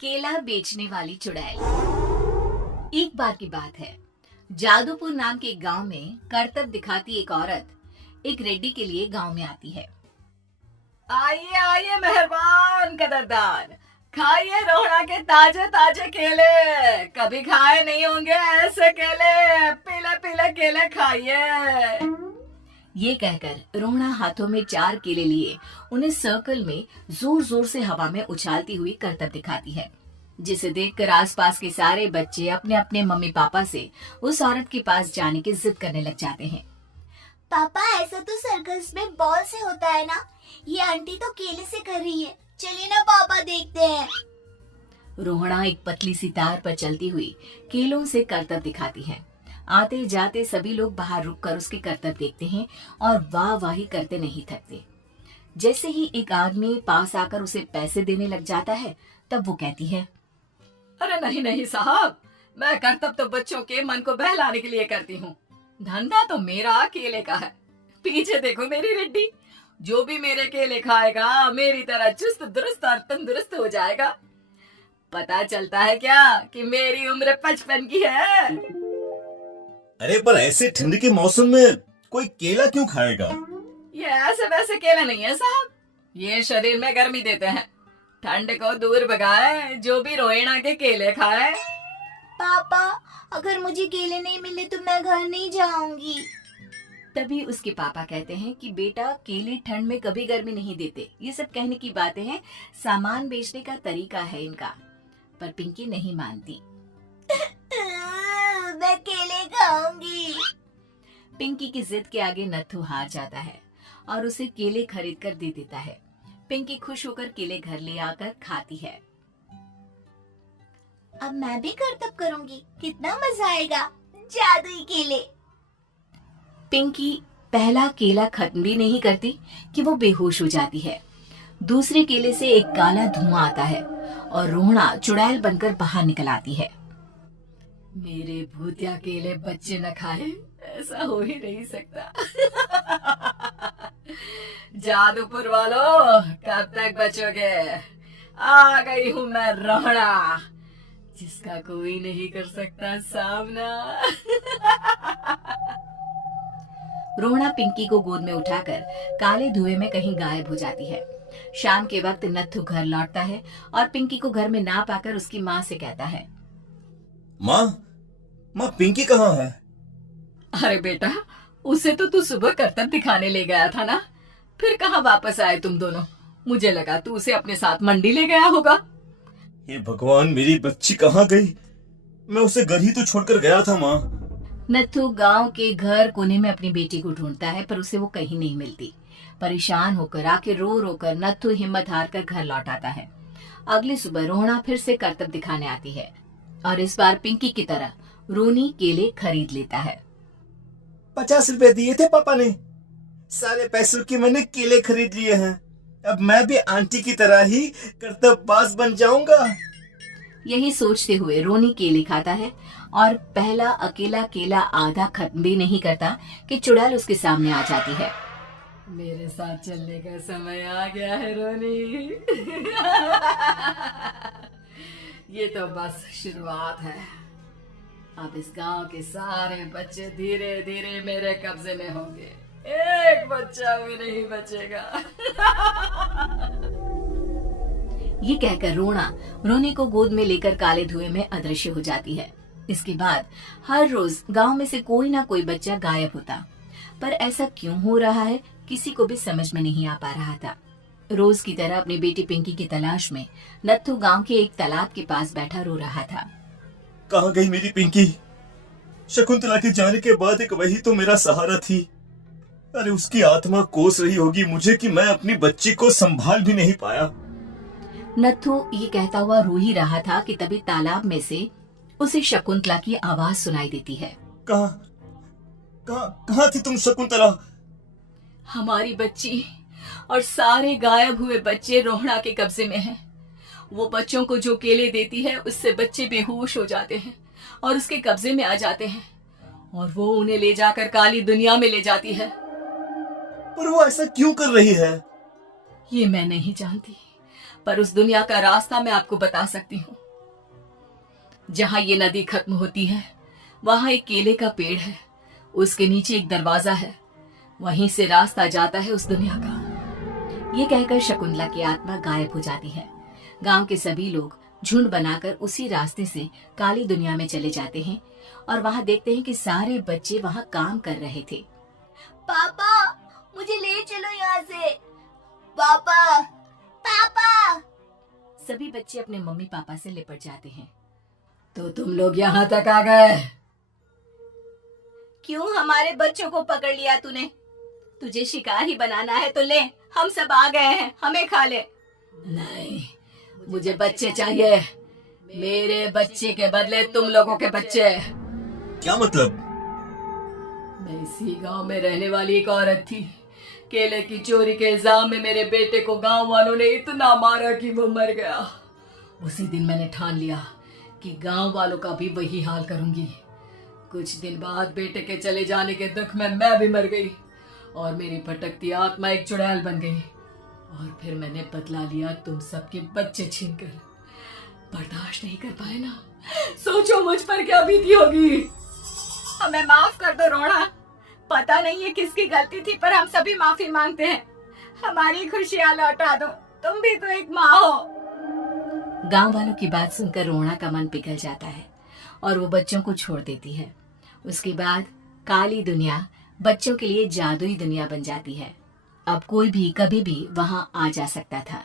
केला बेचने वाली चुड़ैल। एक बार की बात है, जादूपुर नाम के एक गांव में करतब दिखाती एक औरत एक रेड्डी के लिए गांव में आती है। आइए आइए मेहरबान कदरदान, खाइए रोहड़ा के ताजे ताजे केले। कभी खाए नहीं होंगे ऐसे केले। पीले पीले केले खाइए। ये कहकर रोहना हाथों में 4 केले लिए उन्हें सर्कल में जोर जोर से हवा में उछालती हुई करतब दिखाती है, जिसे देखकर आसपास के सारे बच्चे अपने अपने मम्मी पापा से उस औरत के पास जाने की जिद करने लग जाते हैं। पापा, ऐसा तो सर्कस में बॉल से होता है ना, ये आंटी तो केले से कर रही है। चलिए ना पापा, देखते हैं। रोहना एक पतली सी तार पर चलती हुई केलों से करतब दिखाती है। आते जाते सभी लोग बाहर रुककर उसके करतब देखते हैं और वाह वाही करते नहीं थकते। जैसे ही एक आदमी पास आकर उसे पैसे देने लग जाता है, तब वो कहती है, अरे नहीं नहीं साहब, मैं करतब तो बच्चों के मन को बहलाने के लिए करती हूँ। धंधा तो मेरा केले का है। पीछे देखो मेरी रेड्डी, जो भी मेरे केले खाएगा मेरी तरह चुस्त दुरुस्त और तंदुरुस्त हो जाएगा। पता चलता है क्या कि मेरी उम्र 55 की है। अरे पर ऐसे ठंड के मौसम में कोई केला क्यों खाएगा? ये ऐसे वैसे केले नहीं है साहब, ये शरीर में गर्मी देते हैं, ठंड को दूर भगाए। जो भी रोहिणा के केले खाए। पापा, अगर मुझे केले नहीं मिले तो मैं घर नहीं जाऊंगी। तभी उसके पापा कहते हैं कि बेटा, केले ठंड में कभी गर्मी नहीं देते। ये सब कहने की बातें हैं, सामान बेचने का तरीका है इनका। पर पिंकी नहीं मानती। मैं केले खाऊंगी। पिंकी की जिद के आगे नत्थू हार जाता है और उसे केले खरीद कर दे देता है। पिंकी खुश होकर केले घर ले आकर खाती है। अब मैं भी करतब करूंगी, कितना मजा आएगा। जादुई केले। पिंकी पहला केला खत्म भी नहीं करती कि वो बेहोश हो जाती है। दूसरे केले से एक काला धुआं आता है और रोहना चुड़ैल बनकर बाहर निकल आती है। मेरे भूतिया केले बच्चे न खाए, ऐसा हो ही नहीं सकता। जादूपुर वालों, कब तक बचोगे? आ गई हूँ मैं रोहड़ा, जिसका कोई नहीं कर सकता सामना। रोहना पिंकी को गोद में उठाकर काले धुएं में कहीं गायब हो जाती है। शाम के वक्त नत्थू घर लौटता है और पिंकी को घर में ना पाकर उसकी माँ से कहता है, माँ पिंकी कहाँ है? अरे बेटा, उसे तो तू सुबह करतब दिखाने ले गया था ना, फिर कहाँ वापस आए तुम दोनों? मुझे लगा तू उसे अपने साथ मंडी ले गया होगा। हे भगवान, मेरी बच्ची कहाँ गई? मैं उसे घर ही तो छोड़कर गया था माँ। नत्थू गांव के घर कोने में अपनी बेटी को ढूंढता है, पर उसे वो कहीं नहीं मिलती। परेशान होकर आखिर रो रो कर नत्थू हिम्मत हार कर घर लौट आता है। अगली सुबह रोहना फिर से करतब दिखाने आती है और इस बार पिंकी की तरह रोनी केले खरीद लेता है। 50 रुपए दिए थे पापा ने, सारे पैसों के मैंने केले खरीद लिए हैं। अब मैं भी आंटी की तरह ही करतबबाज बन जाऊंगा। यही सोचते हुए रोनी केले खाता है और पहला अकेला केला आधा खत्म भी नहीं करता कि चुड़ैल उसके सामने आ जाती है। मेरे साथ चलने का समय आ गया है रोनी। ये तो बस शुरुआत है। अब इस गांव के सारे बच्चे धीरे धीरे मेरे कब्जे में होंगे, एक बच्चा भी नहीं बचेगा। ये कहकर रोना रोनी को गोद में लेकर काले धुएं में अदृश्य हो जाती है। इसके बाद हर रोज गांव में से कोई ना कोई बच्चा गायब होता, पर ऐसा क्यों हो रहा है किसी को भी समझ में नहीं आ पा रहा था। रोज की तरह अपनी बेटी पिंकी की तलाश में नत्थू गांव के एक तालाब के पास बैठा रो रहा था। कहाँ गई मेरी पिंकी? शकुंतला के जाने के बाद एक वही तो मेरा सहारा थी। अरे उसकी आत्मा कोस रही होगी मुझे कि मैं अपनी बच्ची को संभाल भी नहीं पाया। नत्थू ये कहता हुआ रो ही रहा था कि तभी तालाब में से उसे शकुंतला की आवाज सुनाई देती है। कहाँ थी तुम शकुंतला? हमारी बच्ची और सारे गायब हुए बच्चे रोहड़ा के कब्जे में हैं। वो बच्चों को जो केले देती है उससे बच्चे बेहोश हो जाते हैं और उसके कब्जे में आ जाते हैं, और वो उन्हें ले जाकर काली दुनिया में ले जाती है। पर वो ऐसा क्यों कर रही है? ये मैं नहीं जानती, पर उस दुनिया का रास्ता मैं आपको बता सकती हूँ। जहाँ ये नदी खत्म होती है वहां एक केले का पेड़ है, उसके नीचे एक दरवाजा है, वहीं से रास्ता जाता है उस दुनिया का। ये कहकर शकुंतला की आत्मा गायब हो जाती है। गांव के सभी लोग झुंड बनाकर उसी रास्ते से काली दुनिया में चले जाते हैं और वहां देखते हैं कि सारे बच्चे वहां काम कर रहे थे। पापा मुझे ले चलो यहाँ से। पापा पापा। सभी बच्चे अपने मम्मी पापा से लिपट जाते हैं। तो तुम लोग यहाँ तक आ गए? क्यों हमारे बच्चों को पकड़ लिया तूने? तुझे शिकार ही बनाना है तो ले, हम सब आ गए हैं, हमें खा ले। नहीं, मुझे बच्चे चाहिए। मेरे बच्चे के बदले तुम लोगों के बच्चे। क्या मतलब? मैं इसी गांव में रहने वाली एक औरत थी। केले की चोरी के इल्जाम में मेरे बेटे को गांव वालों ने इतना मारा कि वो मर गया। उसी दिन मैंने ठान लिया कि गांव वालों का भी वही हाल करूंगी। कुछ दिन बाद बेटे के चले जाने के दुख में मैं भी मर गई और मेरी भटकती आत्मा एक चुड़ैल बन गई। और फिर मैंने बदला लिया तुम सबके बच्चे छीनकर। बर्दाश्त नहीं कर पाए ना, सोचो मुझ पर क्या बीती होगी। हमें माफ कर दो रोना, पता नहीं है किसकी गलती थी पर हम सभी माफी मांगते हैं। हमारी खुशियां लौटा दो, तुम भी तो एक माँ हो। गांव वालों की बात सुनकर रोना का मन पिघल जाता है और वो बच्चों को छोड़ देती है। उसके बाद काली दुनिया बच्चों के लिए जादुई दुनिया बन जाती है। अब कोई भी कभी भी वहां आ जा सकता था।